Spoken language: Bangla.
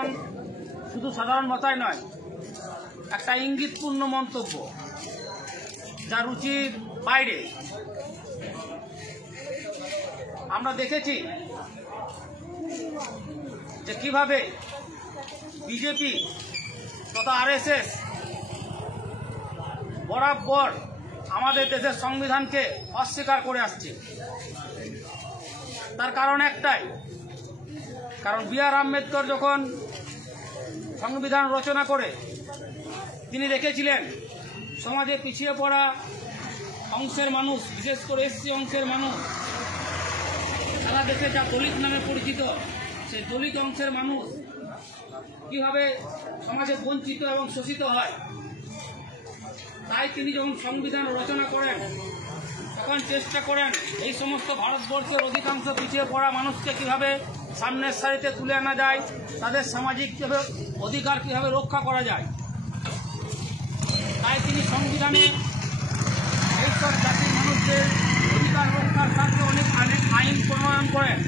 তখন শুধু সাধারণ কথাই নয়, একটা ইঙ্গিতপূর্ণ মন্তব্য যা রুচির বাইরে। আমরা দেখেছি যে কিভাবে বিজেপি তথা আরএসএস বরাবর আমাদের দেশের সংবিধানকে অস্বীকার করে আসছে। তার কারণ একটাই, কারণ বি.আর. আম্বেদকর যখন সংবিধান রচনা করে তিনি রেখেছিলেন সমাজে পিছিয়ে পড়া অংশের মানুষ, বিশেষ করে এসসি অংশের মানুষ, সারা দেশে যা দলিত নামে পরিচিত, সেই দলিত অংশের মানুষ কিভাবে সমাজে বঞ্চিত এবং শোষিত হয়। তাই তিনি যখন সংবিধান রচনা করেন তখন চেষ্টা করেন এই সমস্ত ভারতবর্ষের অধিকাংশ পিছিয়ে পড়া মানুষকে কিভাবে সামনের সারিতে তুলে আনা যায়, তাদের সামাজিক অধিকার কিভাবে রক্ষা করা যায়। তাই তিনি সংবিধানে এইসব জাতির মানুষদের অধিকার রক্ষার স্বার্থে অনেক আইন প্রণয়ন করেন।